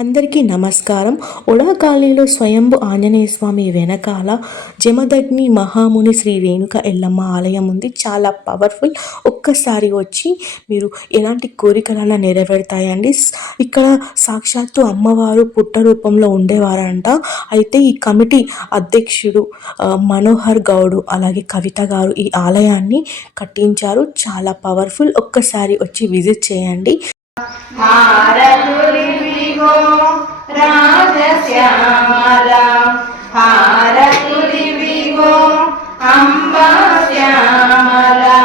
అందరికీ నమస్కారం. ఉడా కాలనీలో స్వయంభు ఆంజనేయ స్వామి వెనకాల జమదగ్ని మహాముని శ్రీ రేణుక ఎల్లమ్మ ఆలయం ఉంది. చాలా పవర్ఫుల్. ఒక్కసారి వచ్చి మీరు ఎలాంటి కోరికలన్నా నెరవేరుతాయండి. ఇక్కడ సాక్షాత్తు అమ్మవారు పుట్ట రూపంలో ఉండేవారంట. అయితే ఈ కమిటీ అధ్యక్షుడు మనోహర్ గౌడ్ అలాగే కవిత గారు ఈ ఆలయాన్ని కట్టించారు. చాలా పవర్ఫుల్. ఒక్కసారి వచ్చి విజిట్ చేయండి. రాజశ్యామలా హారతులివిగో అంబా శ్యామలా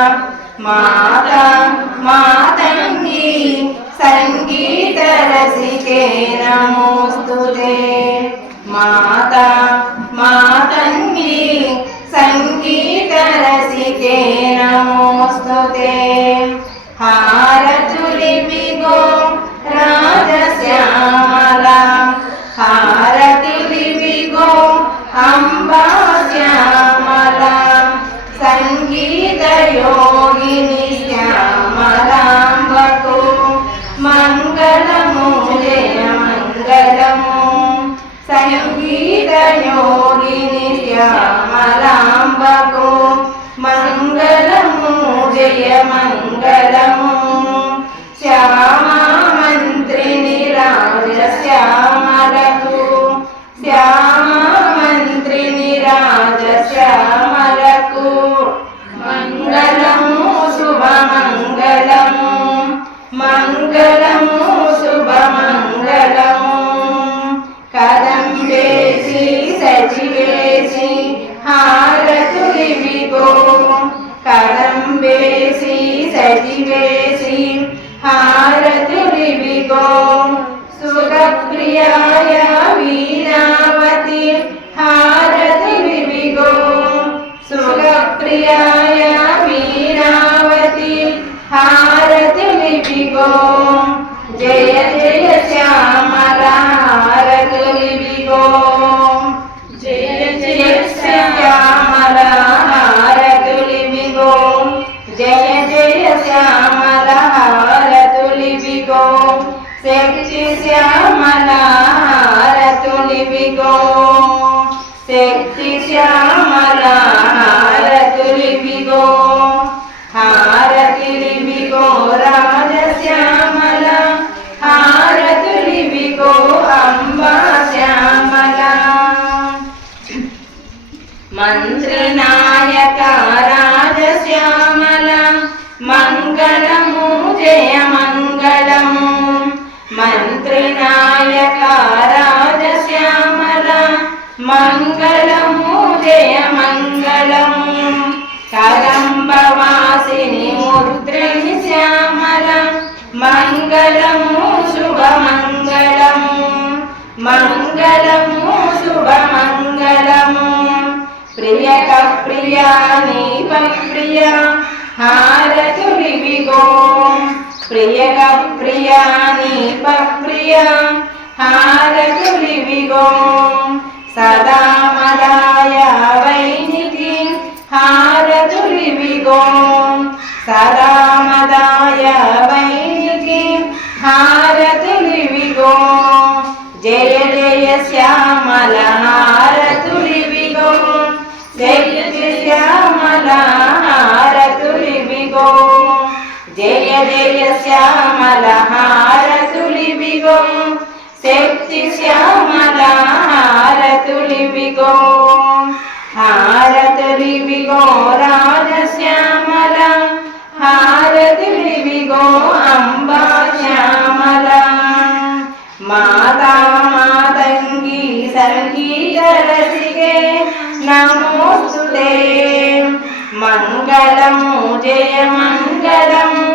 మాతా మాతంగి సంగీత రసికే నమోస్తుతే మాతా మాతంగి సంగీత రసికే నమోస్తుతే హారతులివిగో రాజశ్యామలా హారతులివిగో అంబా శ్యామలా సంగీత యోగిని శ్యామలాంబకు మంగళము జయ మంగళము సంగీత యోగిని శ్యామలాంబకు మంగళము జయ మంగళము శ్యామా మంత్రిని రాజశ్యామలకు శ్యామా మంత్రిని రాజశ్యామలకు మంగళము శుభమంగళము మంగళము శుభమంగళము కదంబేసి సజివేసి హారతులివిగో కదంబేసి సజివేసి హారతులివిగో సురప్రియాయ వీణావతి హారతులివిగో సురప్రియాయ వీణావతి హారతులివిగో జయ జయ శ్యామలా హారతులివిగో జయ జయ శ్యామలా హారతులివిగో జయ జయ శ్యామలా హారతులివిగో శక్తి శ్యామలా హారతులివిగో శక్తి శ్యామలా హారతులివిగో హారతులివిగో రాజశ్యామలా హారతులివిగో అంబా శ్యామలా మంత్రనాయక రాజశ్యామలా మంగళము జయ మంగళము మంత్రనాయక రాజశ్యామలా మంగళము జయ మంగళము కదంబవాసిని ముద్రిని శ్యామలా మంగళము శుభమంగళము మంగళము శుభమంగళము ప్రియక ప్రియా నీప ప్రియ హారతులివిగో ప్రియక ప్రియా నీప ప్రియ హారతులివిగో సదా మదాయ వైనికి హారతులివిగో సదా మదాయ వైనికి హారతులివిగో జయ జయ శ్యామలా హారతులివిగో జయ జయ శ్యామలా హారతులివిగో జయ జయ శ్యామలా హారతులివిగో శక్తి శ్యామలా హారతులివిగో హారతులివిగో రాజశ్యామలా హారతులివిగో అంబా శ్యామలా మాతా మాతంగి సంగీత రసికే నమోస్తుతే మంగళము జయ మంగళము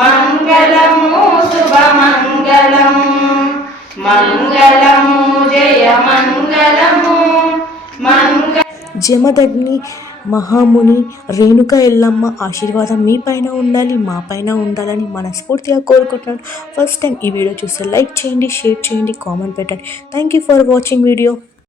మంగళము శుభమంగళము మంగళము జయ మంగళము జమదగ్ని మహాముని రేణుక ఎల్లమ్మ ఆశీర్వాదం మీ పైన ఉండాలి, మా పైన ఉండాలని మనస్ఫూర్తిగా కోరుకుంటున్నాను. ఫస్ట్ టైం ఈ వీడియో చూస్తే లైక్ చేయండి, షేర్ చేయండి, కామెంట్ పెట్టండి. Thank you for watching video.